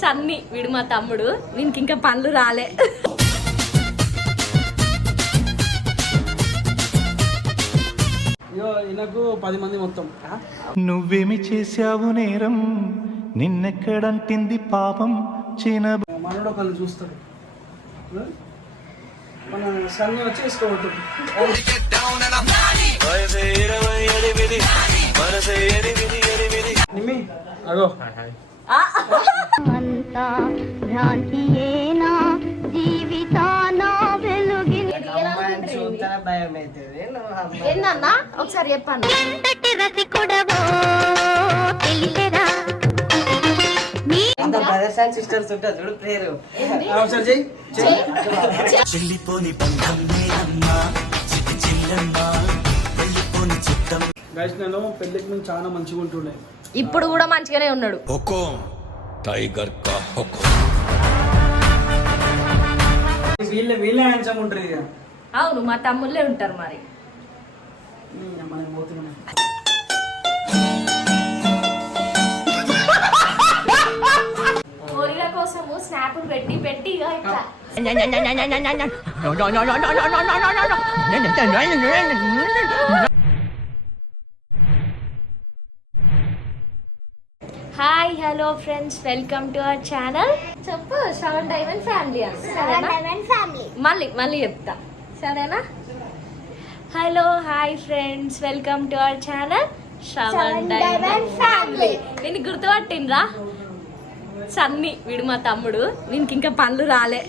సన్ని వీడు మా తమ్ముడు, వీనికి ఇంకా పనులు రాలే. ఈయనకు 10 మంది మొత్తం. నువ్వేమి చేశావు నేరం, నిన్నెక్కడంటింది పాపం చిన్న మనోడు ఒకళ్ళు చూస్తాడు, మన సన్ని వచ్చి వేసుకోబోతుంది. నిమ్మి అగో ఏందన్నా ఒకసారి చెప్పాను. సిస్టర్స్ ఉంటారు చూడు పేరు ఒకసారి చెయ్యి. గైస్ నేను పెళ్ళికి ముందు చాలా మంచిగా ఉంటుండే, ఇప్పుడు కూడా మంచిగానే ఉన్నాడు. టైగర్ కా వీళ్ళే హ్యాండ్సమ్ ఉంటారు ఇక. అవును మా తమ్ముళ్ళే ఉంటారు మరి. మనకి పోతున్నాం కోరిల కోసము స్నాపులు పెట్టి పెట్టి ఇక ఇట్లా hi hello friends, welcome to our channel. చెప్పు శ్రవణ్ డైమండ్ ఫ్యామిలీ అని, సరేనా? మళ్ళీ చెప్తా, సరేనా? Hello hi friends, welcome to our channel Shravan diamond family. నేను గుర్తుపట్టినరా? సన్ని వీడు మా తమ్ముడు, వీనికి ఇంకా పనులు రాలే.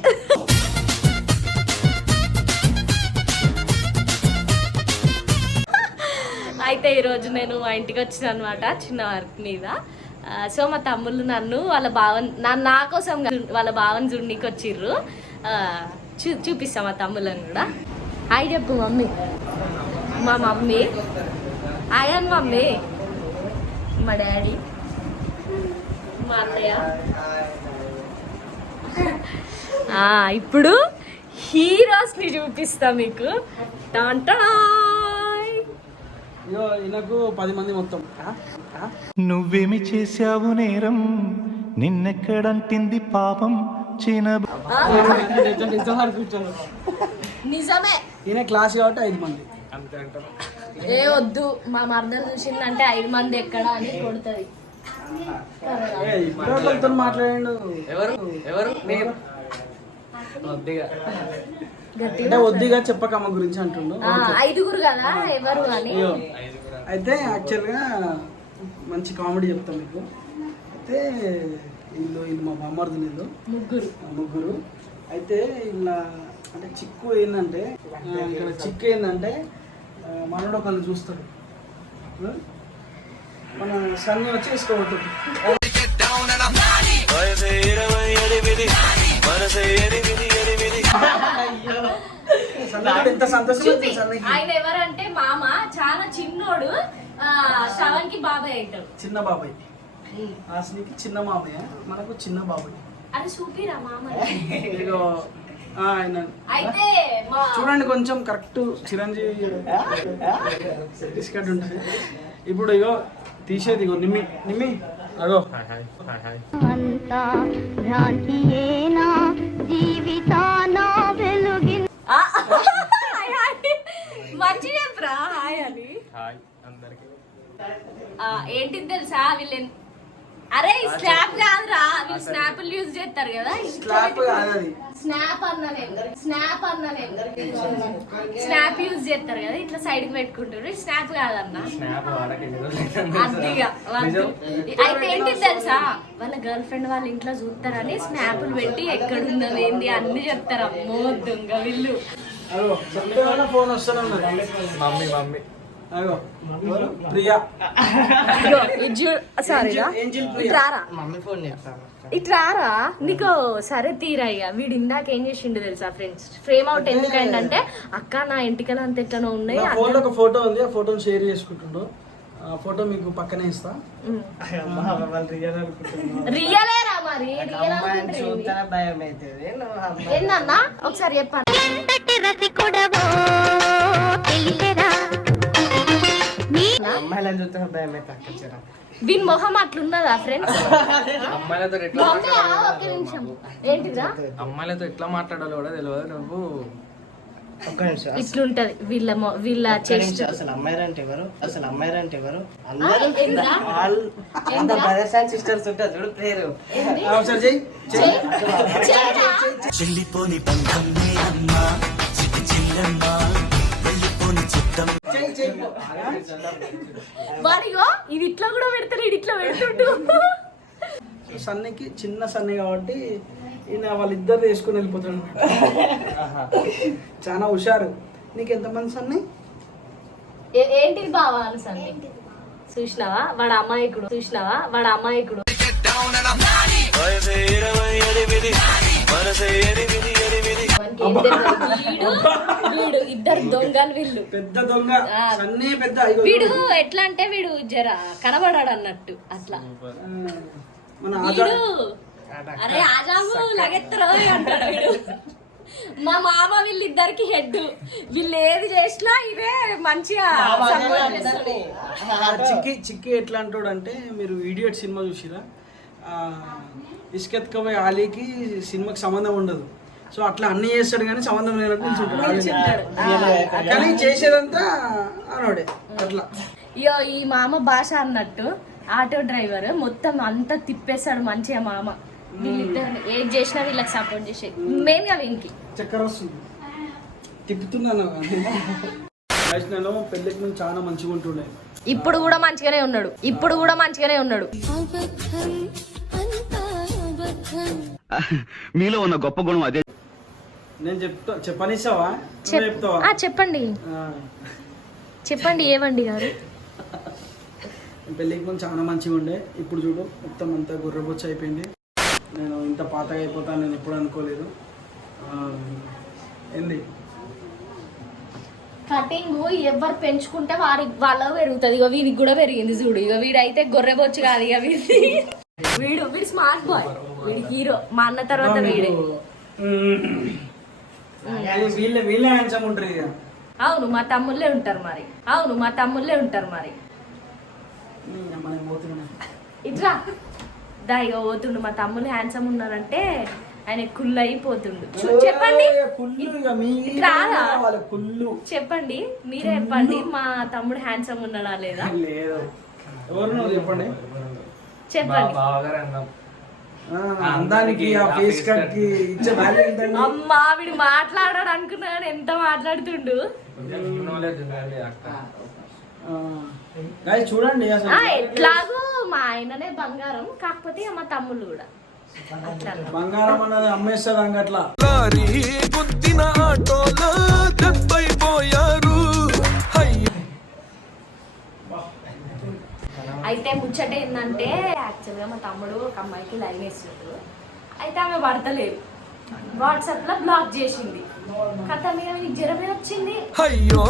అయితే ఈరోజు నేను మా ఇంటికి వచ్చిన అనమాట, చిన్న వర్క్ మీద. సో మా తమ్ముళ్ళు నన్ను నా కోసం వాళ్ళ బావని చూడనీకి వచ్చిర్రు. చూపిస్తాం మా తమ్ముళ్ళని కూడా. హాయ్ చెప్పు మమ్మీ. మా మమ్మీ హాయ్ అని మమ్మీ, మా డాడీ, మా అన్నయ్య. ఇప్పుడు హీరోస్ని చూపిస్తా మీకు. ఈయనకు 10 మంది మొత్తం. నువ్వేమి చేశావు నేరం, నిన్నెక్కడంటింది పాపం చిన్న నిజమే. ఈయన క్లాస్ కాబట్టి 5 మంది. ఏ వద్దు, మా మరదలు చూసిందంటే 5 మంది ఎక్కడ అని కొడుతుంది. వాళ్ళతో మాట్లాడండు. ఎవరు అంటే వద్దిగా చెప్పకమ్మ గురించి అంటుండు. 5గురు కదా ఎవరు అని. అయితే యాక్చువల్గా మంచి కామెడీ చెప్తాం మీకు. అయితే వీళ్ళు మా బామ్మర్దులు, వీళ్ళు ముగ్గురు. అయితే ఇలా అంటే చిక్కు ఏంటంటే, ఇక్కడ చిక్కు ఏంటంటే మనోడు ఒకళ్ళు చూస్తాడు, మన సన్ని వచ్చి వేసుకోబోతుంది. ఎంత సంతోషం. ఆయన ఎవరంటే మామ, చాలా చిన్నోడు. శ్రవణ్ కి బాబాయ్ అవుతాడు. చిన్న బాబాయ్, హాసినికి చిన్న మామయ్య, మనకు చిన్న బాబాయ్. అది చూపిరా మామ. ఆయన అయితే చూడండి కొంచెం కరెక్ట్ చిరంజీవి తీసుకట్టు ఉంటుంది. ఇప్పుడు ఇగో తీసేది ఇగో నిమ్మి అగో. మంచి చెప్పరా హాయ్ అని. ఏంటిది తెలుసా వీళ్ళు? అరే స్నాప్ కాదురా, వీళ్ళు స్నాప్లు యూజ్ చేస్తారు కదా. స్నాప్ యూజ్ చేస్తారు కదా, ఇట్లా సైడ్ కి పెట్టుకుంటారు. స్నాప్ కాదన్నా, అదిగా. అయితే ఏంటి తెలుసా, వాళ్ళ గర్ల్ ఫ్రెండ్ వాళ్ళ ఇంట్లో చూస్తారని స్నాప్లు పెట్టి ఎక్కడున్నావు ఏంది అన్ని చెప్తారు. అమ్మో దొంగ వీళ్ళు. ఫోన్ వస్తాను మమ్మీ ప్రియా. ఇట్రారా నీకు సరే తీరా. ఇక వీడు ఇందాక ఏం చేసిండు తెలుసా ఫ్రెండ్స్, ఫ్రేమ్ అవుట్ ఎందుకంటే అక్క నా ఇంటికలు అంత ఎట్లనో ఉన్నాయి. ఒక ఫోటో ఉంది, ఆ ఫోటోని షేర్ చేసుకుంటుండో. ఆ ఫోటో మీకు పక్కనే ఇస్తా. రియలేరా మరి? ఏందన్నా ఒకసారి చెప్పాను. అమ్మాయిలను చూస్తే భయం అయితే అక్క చెరా. వీని మొహం అట్లున్నదా ఫ్రెండ్స్? అమ్మాయిలతో ఎట్లా ఒక్క నిమిషం. ఏంటిదా? అమ్మాయిలతో ఎట్లా మాట్లాడాలో కూడా తెలియదు. నువ్వు ఒక్క నిమిషం ఇట్లుంటది వీళ్ళ చేష్ట. అసలు అమ్మాయిలు అంటే ఎవరు? అసలు అమ్మాయిలు అంటే ఎవరు? అందరూ ఏందిరా? అందరు బ్రదర్స్ అండ్ సిస్టర్స్ ఉంటారు చూడు పేరు. ఒకసారి చెయ్యి. చెల్లిపోని బంధం అమ్మా చిట్టి చిల్లమ్మ వెళ్ళిపోని చిత్తం వాడిగో ఇది ఇట్లా కూడా పెడతారు, ఇది ఇట్లా పెడుతుండు. సన్నకి చిన్న సన్ని కాబట్టి ఈయన వాళ్ళిద్దరు వేసుకొని వెళ్ళిపోతాడు. చాలా హుషారు. నీకు ఎంతమంది సన్ని? ఏంటిది బావా అని సన్ని చూసినావా? వాడు అమాయకుడు. చూసినావా? వాడు అమాయకుడు. వానికి ఏం తెలియదు. వీడు ఇద్దరు దొంగలు వీళ్ళు. పెద్ద దొంగ సన్ని పెద్ద. వీడు ఎట్లా అంటే వీడు జర కనబడాడు అన్నట్టు అట్లా. మన వీడు అరే ఆజాము లగెత్తరో అంటాడు వీడు. మా మామ వీళ్ళిద్దరికి హెడ్. వీళ్ళు ఏది చేసినా ఇదే మంచిగా support చేస్తాడు. చిక్కి ఎట్లా అంటాడు అంటే, మీరు ఇడియట్ సినిమా చూసిరా? ఇస్కెత్ కవే ఆలీకి సినిమాకి సంబంధం ఉండదు. సో అట్లా అన్ని చేస్తాడు కానీ సంబంధం లేనట్టు నిల్చుంటాడు. కానీ చేసేదంతా అనోడే అట్లా. ఇయో ఈ మామ భాష అన్నట్టు ఆటో డ్రైవర్ మొత్తం అంతా తిప్పేస్తాడు మంచిగా మామ. వీళ్ళిద్దరు ఏది చేసినా వీళ్ళకి సపోర్ట్ చేసేది మెయిన్ గా వీనికి. చక్కెర వస్తుంది తిప్పుతున్నాను. నేను పెళ్ళికి ముందు చాలా మంచిగా ఉంటుండే. ఇప్పుడు కూడా మంచిగానే ఉన్నాడు. ఇప్పుడు కూడా మంచిగానే ఉన్నాడు. మీలో ఉన్న గొప్ప గుణం అదే. నేను చెప్పనిస్తావా? చెప్తావా? చెప్పండి చెప్పండి. ఏవండి గారు? పెళ్ళికి ముందు చాలా మంచిగా ఉండే. ఇప్పుడు చూడు మొత్తం అంతా గుర్రబొచ్చు అయిపోయింది. నేను ఇంత పాతగా అయిపోతాను నేను ఎప్పుడు అనుకోలేదు. ఏంది కటింగ్ ఎవరు పెంచుకుంటే వాళ్ళకు పెరుగుతుంది. ఇక వీడికి కూడా పెరిగింది చూడు. ఇక వీడైతే గొర్రెబొచ్చు కాదు. ఇక వీడు స్మార్ట్ బాయ్. వీడి హీరో. మా అన్న తర్వాత వీడే. వీళ్ళే హ్యాండ్సమ్ ఉంటారు ఇక. అవును మా తమ్ముళ్ళే ఉంటారు మరి. అవును మా తమ్ముళ్ళే ఉంటారు మరి. ఇట్లా దా ఇక పోతుండు. మా తమ్ముళ్ళు హ్యాండ్సమ్ ఉన్నారంటే ఆయన కుళ్ళు అయిపోతుండు. చెప్పండి చెప్పండి మీరే చెప్పండి. మా తమ్ముడు హ్యాండ్సమ్ ఉన్నాడా లేదా? ఎవరు చెప్పండి. చెప్పండి. అందానికి అమ్మా వీడు మాట్లాడాడు అనుకున్నా కానీ ఎంత మాట్లాడుతుండు. చూడండి ఎట్లాగో మా ఆయననే బంగారం. కాకపోతే మా తమ్ముళ్ళు కూడా బంగారం అన్నది అమ్మేస్తారు అంగట్లా. అయితే ముచ్చట ఏంటంటే యాక్చువల్గా మా తమ్ముడు ఒక అమ్మాయికి లైన్ వేస్తున్నాడు. అయితే ఆమె పడతలేదు. వాట్సాప్ లో బ్లాక్ చేసింది. కథ మీద నీకు జ్వరమే వచ్చింది. అయ్యో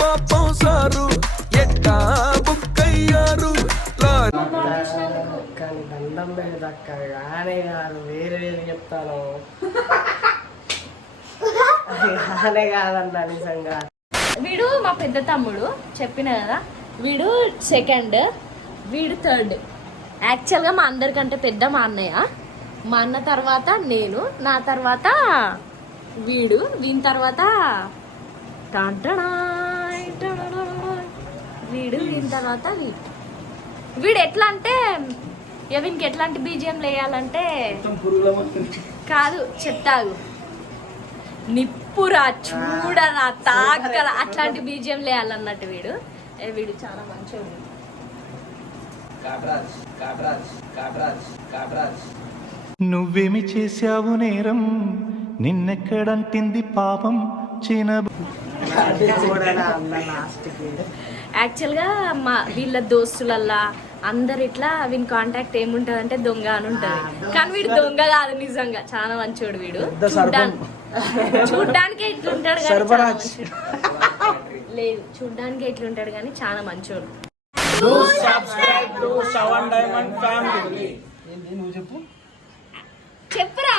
పాపం సారు ఎట్టా బుక్ అయ్యారు. కానీ దండం పెడదక్క కానీ కాదు వేరే వేరే చెప్తాను. కానే కాదన్నా నిజంగా. వీడు మా పెద్ద తమ్ముడు చెప్పిన కదా. వీడు సెకండ్, వీడు థర్డ్. యాక్చువల్గా మా అందరికంటే పెద్ద మా అన్నయ్య. మా అన్న తర్వాత నేను, నా తర్వాత వీడు, వీని తర్వాత వీడు, వీని తర్వాత వీడు. వీడు ఎట్లా అంటే వీనికి ఎట్లాంటి బీజియం వేయాలంటే కాదు చెప్తాగు. నిప్పురా చూడరా తాకల అట్లాంటి బీజియం వేయాలన్నట్టు వీడు. వీడు చాలా మంచిగా. నువ్వేమి చేశావు నేరం నిన్నెక్కడంటింది పాపం చిన్న. యాక్చువల్గా మా వీళ్ళ దోస్తులల్లా అందరు ఇట్లా వీని కాంటాక్ట్ ఏముంటది అంటే దొంగ అని ఉంటది. కానీ వీడు దొంగ కాదు నిజంగా చాలా మంచోడు. వీడు చూడ్డానికే ఇట్లుంటాడు కానీ లేదు చూడ్డానికే ఇట్లుంటాడు కానీ చాలా మంచోడు. చెప్పురా.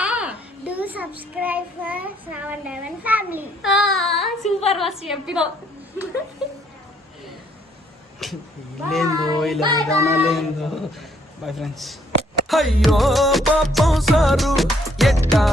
Do subscribe for Savan Diamond family. Super మస్తు చెప్పినావు. లేదో ఇలా విధానం లేదో. Bye friends. అయ్యో పాపం సారు ఎట్టా